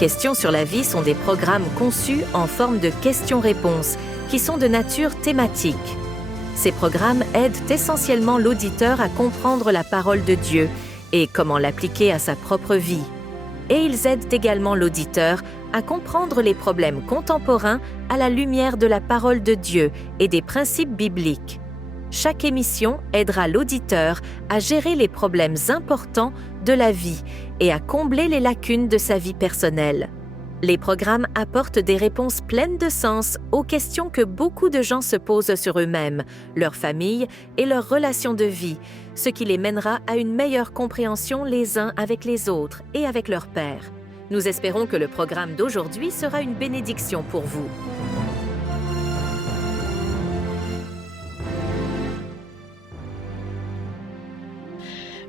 Questions sur la vie sont des programmes conçus en forme de questions-réponses qui sont de nature thématique. Ces programmes aident essentiellement l'auditeur à comprendre la parole de Dieu et comment l'appliquer à sa propre vie. Et ils aident également l'auditeur à comprendre les problèmes contemporains à la lumière de la parole de Dieu et des principes bibliques. Chaque émission aidera l'auditeur à gérer les problèmes importants de la vie et à combler les lacunes de sa vie personnelle. Les programmes apportent des réponses pleines de sens aux questions que beaucoup de gens se posent sur eux-mêmes, leur famille et leurs relations de vie, ce qui les mènera à une meilleure compréhension les uns avec les autres et avec leur Père. Nous espérons que le programme d'aujourd'hui sera une bénédiction pour vous.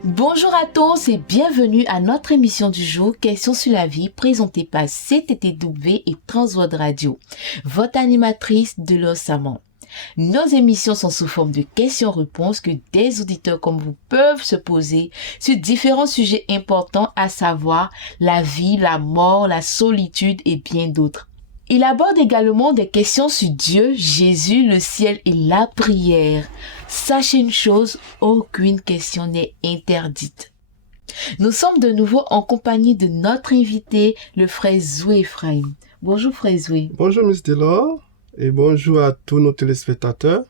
Bonjour à tous et bienvenue à notre émission du jour Questions sur la vie présentée par CTTW et Transworld Radio, votre animatrice de l'Ossaman. Nos émissions sont sous forme de questions-réponses que des auditeurs comme vous peuvent se poser sur différents sujets importants, à savoir la vie, la mort, la solitude et bien d'autres. Il aborde également des questions sur Dieu, Jésus, le ciel et la prière. Sachez une chose, aucune question n'est interdite. Nous sommes de nouveau en compagnie de notre invité, le frère Zoué Ephraim. Bonjour frère Zoué. Bonjour Miss Delors et bonjour à tous nos téléspectateurs.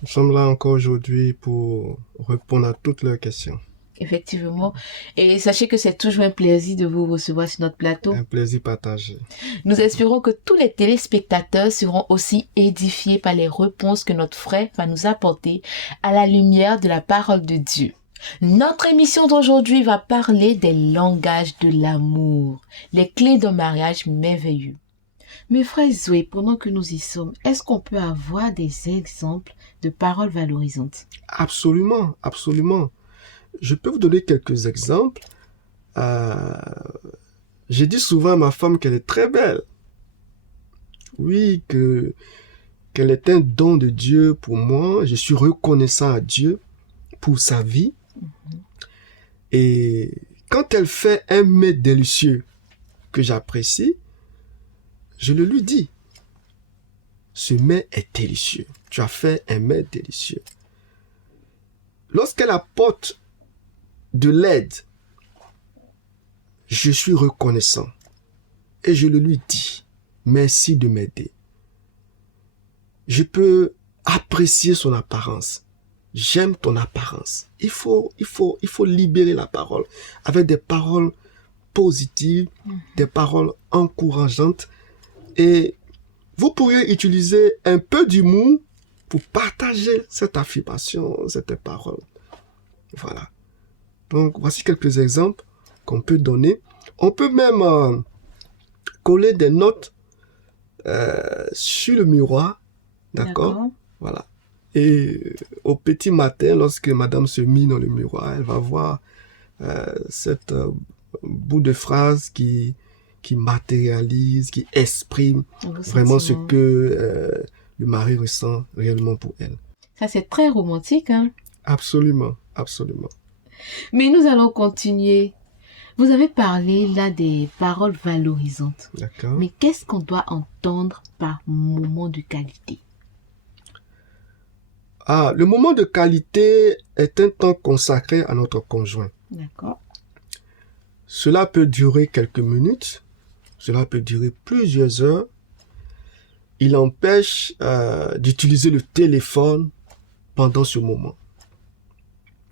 Nous sommes là encore aujourd'hui pour répondre à toutes leurs questions. Effectivement. Et sachez que c'est toujours un plaisir de vous recevoir sur notre plateau. Un plaisir partagé. Nous espérons que tous les téléspectateurs seront aussi édifiés par les réponses que notre frère va nous apporter à la lumière de la parole de Dieu. Notre émission d'aujourd'hui va parler des langages de l'amour, les clés d'un mariage merveilleux. Mes frères Zoé, pendant que nous y sommes, est-ce qu'on peut avoir des exemples de paroles valorisantes? Absolument, absolument. Je peux vous donner quelques exemples. J'ai dit souvent à ma femme qu'elle est très belle. Oui, qu'elle est un don de Dieu pour moi. Je suis reconnaissant à Dieu pour sa vie. Et quand elle fait un mets délicieux que j'apprécie, je le lui dis. Ce mets est délicieux. Tu as fait un mets délicieux. Lorsqu'elle apporte de l'aide, je suis reconnaissant et je le lui dis. Merci de m'aider. Je peux apprécier son apparence. J'aime ton apparence. Il faut libérer la parole avec des paroles positives, des paroles encourageantes. Et vous pourriez utiliser un peu d'humour pour partager cette affirmation, cette parole. Voilà. Donc, voici quelques exemples qu'on peut donner. On peut même coller des notes sur le miroir. D'accord. Voilà. Et au petit matin, lorsque madame se mit dans le miroir, elle va voir cette bout de phrase qui matérialise, qui exprime vraiment ce que le mari ressent réellement pour elle. Ça, c'est très romantique, hein? Absolument, absolument. Mais nous allons continuer. Vous avez parlé là des paroles valorisantes. D'accord. Mais qu'est-ce qu'on doit entendre par moment de qualité? Le moment de qualité est un temps consacré à notre conjoint. D'accord. Cela peut durer quelques minutes, cela peut durer plusieurs heures. Il empêche d'utiliser le téléphone pendant ce moment.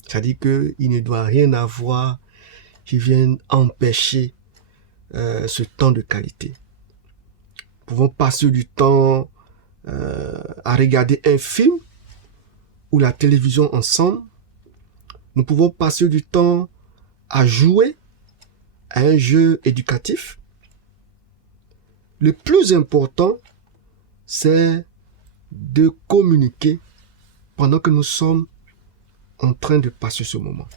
C'est-à-dire qu'il ne doit rien avoir qui vienne empêcher ce temps de qualité. Nous pouvons passer du temps à regarder un film ou la télévision ensemble. Nous pouvons passer du temps à jouer à un jeu éducatif. Le plus important, c'est de communiquer pendant que nous sommes en train de passer ce moment.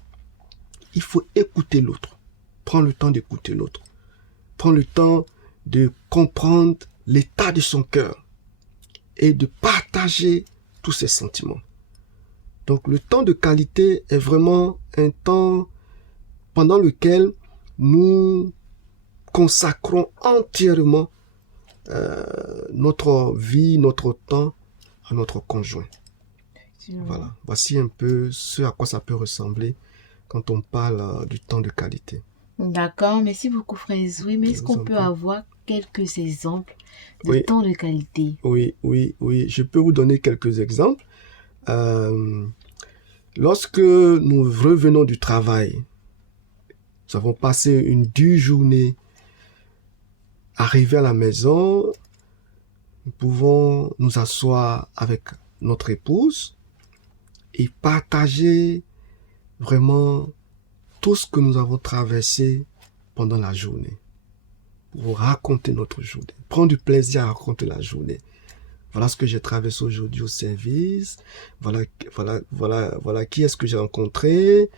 Il faut écouter l'autre. Prends le temps d'écouter l'autre. Prends le temps de comprendre l'état de son cœur et de partager tous ses sentiments. Donc le temps de qualité est vraiment un temps pendant lequel nous consacrons entièrement notre vie, notre temps à notre conjoint. Voilà. Voici un peu ce à quoi ça peut ressembler quand on parle du temps de qualité. D'accord, merci beaucoup Frère Zoé. Mais est-ce qu'on peut avoir quelques exemples de temps de qualité? Oui. Je peux vous donner quelques exemples. Lorsque nous revenons du travail, nous avons passé une dure journée, arrivé à la maison, nous pouvons nous asseoir avec notre épouse et partager vraiment tout ce que nous avons traversé pendant la journée. Pour raconter notre journée. Prendre du plaisir à raconter la journée. Voilà ce que j'ai traversé aujourd'hui au service. Voilà qui est-ce que j'ai rencontré.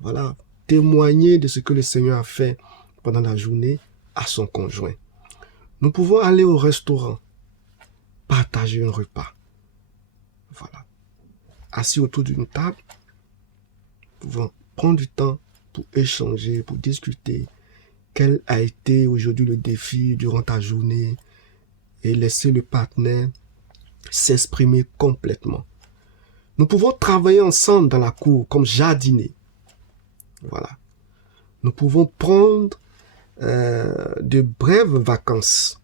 Voilà, témoigner de ce que le Seigneur a fait pendant la journée à son conjoint. Nous pouvons aller au restaurant, partager un repas. Voilà. Assis autour d'une table, nous pouvons prendre du temps pour échanger, pour discuter. Quel a été aujourd'hui le défi durant ta journée et laisser le partenaire s'exprimer complètement. Nous pouvons travailler ensemble dans la cour comme jardinier. Voilà. Nous pouvons prendre de brèves vacances.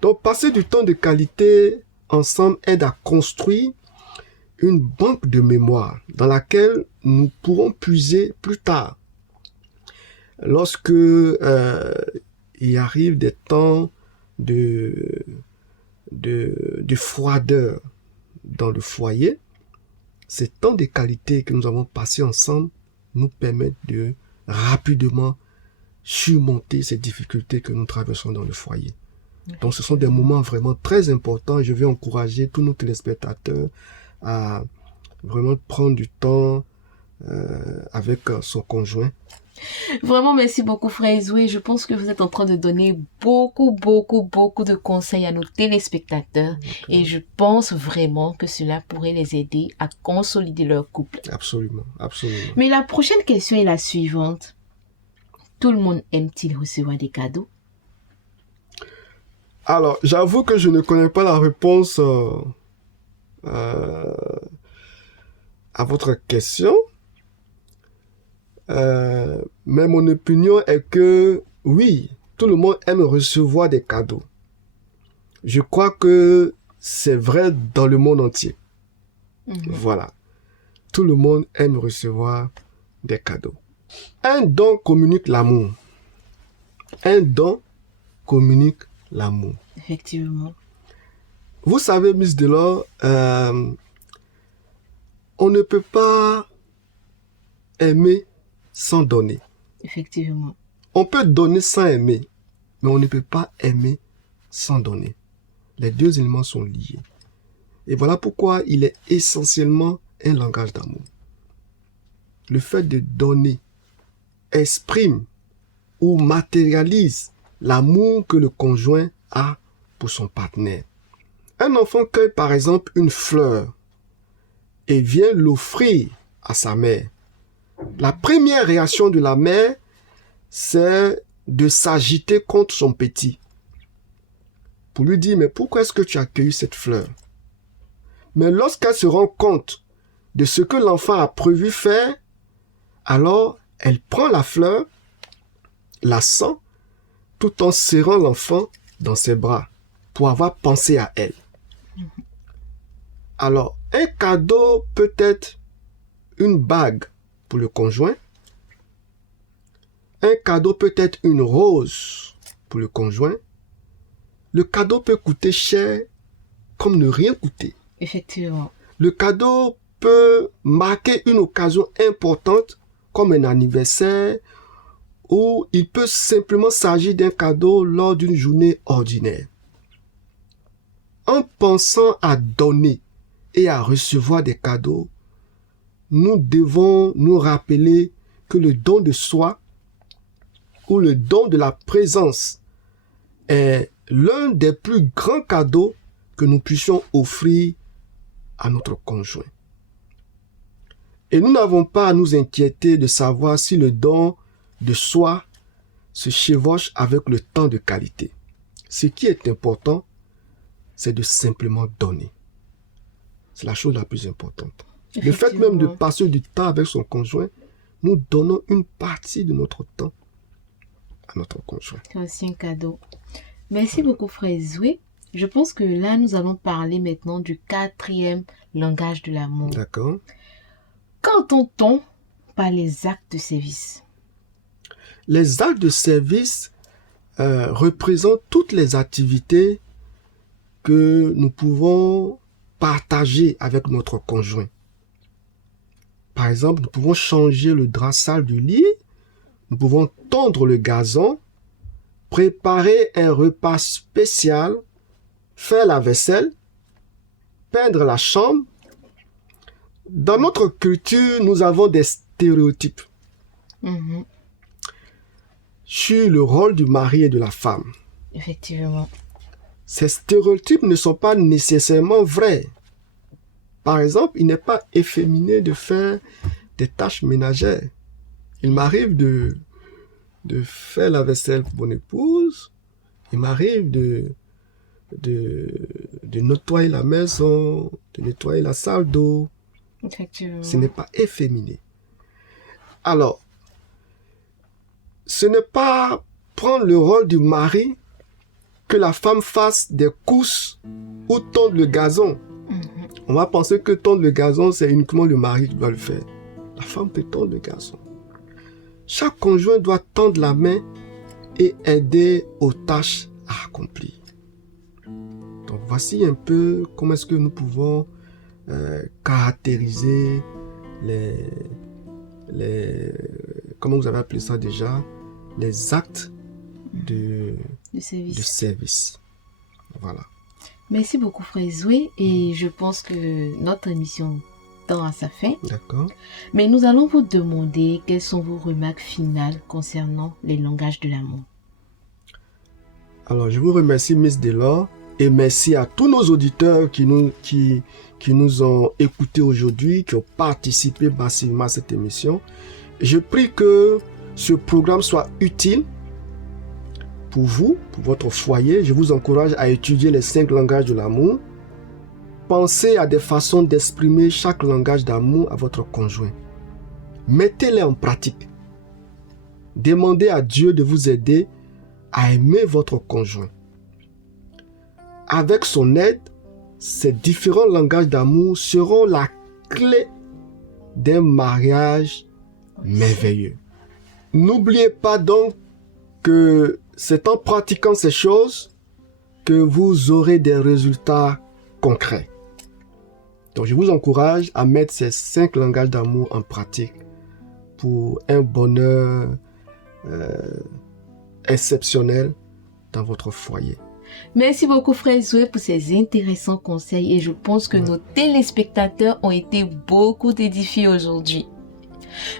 Donc, passer du temps de qualité ensemble aide à construire une banque de mémoire dans laquelle nous pourrons puiser plus tard. Lorsque il arrive des temps de froideur dans le foyer, ces temps de qualité que nous avons passés ensemble nous permettent de rapidement surmonter ces difficultés que nous traversons dans le foyer. Donc ce sont des moments vraiment très importants. Je vais encourager tous nos téléspectateurs à vraiment prendre du temps avec son conjoint. Vraiment, merci beaucoup, Frère Zoé. Je pense que vous êtes en train de donner beaucoup de conseils à nos téléspectateurs. Et je pense vraiment que cela pourrait les aider à consolider leur couple. Absolument. Mais la prochaine question est la suivante. Tout le monde aime-t-il recevoir des cadeaux? Alors, j'avoue que je ne connais pas la réponse à votre question. Mais mon opinion est que oui, tout le monde aime recevoir des cadeaux. Je crois que c'est vrai dans le monde entier. Voilà. Tout le monde aime recevoir des cadeaux. Un don communique l'amour. Un don communique l'amour. Effectivement. Vous savez, Miss Delors, on ne peut pas aimer sans donner. Effectivement. On peut donner sans aimer, mais on ne peut pas aimer sans donner. Les deux éléments sont liés. Et voilà pourquoi il est essentiellement un langage d'amour. Le fait de donner exprime ou matérialise l'amour que le conjoint a pour son partenaire. Un enfant cueille par exemple une fleur et vient l'offrir à sa mère. La première réaction de la mère, c'est de s'agiter contre son petit. Pour lui dire, mais pourquoi est-ce que tu as cueilli cette fleur? Mais lorsqu'elle se rend compte de ce que l'enfant a prévu faire, alors elle prend la fleur, la sent, tout en serrant l'enfant dans ses bras pour avoir pensé à elle. Alors, un cadeau peut être une bague pour le conjoint. Un cadeau peut être une rose pour le conjoint. Le cadeau peut coûter cher comme ne rien coûter. Effectivement. Le cadeau peut marquer une occasion importante comme un anniversaire ou il peut simplement s'agir d'un cadeau lors d'une journée ordinaire. En pensant à donner et à recevoir des cadeaux, nous devons nous rappeler que le don de soi ou le don de la présence est l'un des plus grands cadeaux que nous puissions offrir à notre conjoint. Et nous n'avons pas à nous inquiéter de savoir si le don de soi se chevauche avec le temps de qualité. Ce qui est important, c'est de simplement donner. C'est la chose la plus importante. Le fait même de passer du temps avec son conjoint, nous donnons une partie de notre temps à notre conjoint. C'est aussi un cadeau. Merci beaucoup, frère Zoué. Je pense que là, nous allons parler maintenant du 4e langage de l'amour. D'accord. Qu'entend-on par les actes de service? Les actes de service représentent toutes les activités que nous pouvons partager avec notre conjoint. Par exemple, nous pouvons changer le drap sale du lit, nous pouvons tondre le gazon, préparer un repas spécial, faire la vaisselle, peindre la chambre. Dans notre culture, nous avons des stéréotypes sur le rôle du mari et de la femme. Effectivement. Ces stéréotypes ne sont pas nécessairement vrais. Par exemple, il n'est pas efféminé de faire des tâches ménagères. Il m'arrive de faire la vaisselle pour mon épouse. Il m'arrive de nettoyer la maison, de nettoyer la salle d'eau. Effectivement. Ce n'est pas efféminé. Alors, ce n'est pas prendre le rôle du mari que la femme fasse des courses ou tondre le gazon. On va penser que tondre le gazon, c'est uniquement le mari qui doit le faire. La femme peut tondre le gazon. Chaque conjoint doit tendre la main et aider aux tâches à accomplir. Donc voici un peu comment est-ce que nous pouvons caractériser comment vous avez appelé ça déjà, les actes de service. Voilà. Merci beaucoup, frère Zoué. Et je pense que notre émission tend à sa fin. D'accord. Mais nous allons vous demander quelles sont vos remarques finales concernant les langages de l'amour. Alors, je vous remercie, Miss Delors, et merci à tous nos auditeurs qui nous ont écoutés aujourd'hui, qui ont participé massivement à cette émission. Je prie que ce programme soit utile pour vous, pour votre foyer. Je vous encourage à étudier les 5 langages de l'amour. Pensez à des façons d'exprimer chaque langage d'amour à votre conjoint. Mettez-les en pratique. Demandez à Dieu de vous aider à aimer votre conjoint. Avec son aide, ces différents langages d'amour seront la clé d'un mariage merveilleux. N'oubliez pas donc que c'est en pratiquant ces choses que vous aurez des résultats concrets. Donc je vous encourage à mettre ces 5 langages d'amour en pratique pour un bonheur exceptionnel dans votre foyer. Merci beaucoup, frère Zoué, pour ces intéressants conseils et je pense que nos téléspectateurs ont été beaucoup édifiés aujourd'hui.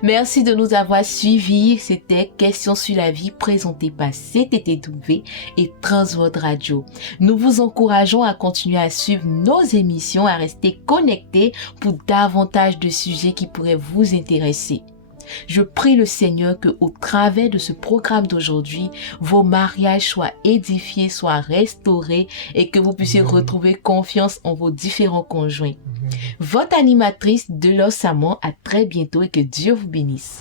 Merci de nous avoir suivis. C'était Questions sur la vie présentée par CTTW et Transworld Radio. Nous vous encourageons à continuer à suivre nos émissions, à rester connectés pour davantage de sujets qui pourraient vous intéresser. Je prie le Seigneur que, au travers de ce programme d'aujourd'hui, vos mariages soient édifiés, soient restaurés et que vous puissiez retrouver confiance en vos différents conjoints. Votre animatrice Delors Samon, à très bientôt et que Dieu vous bénisse.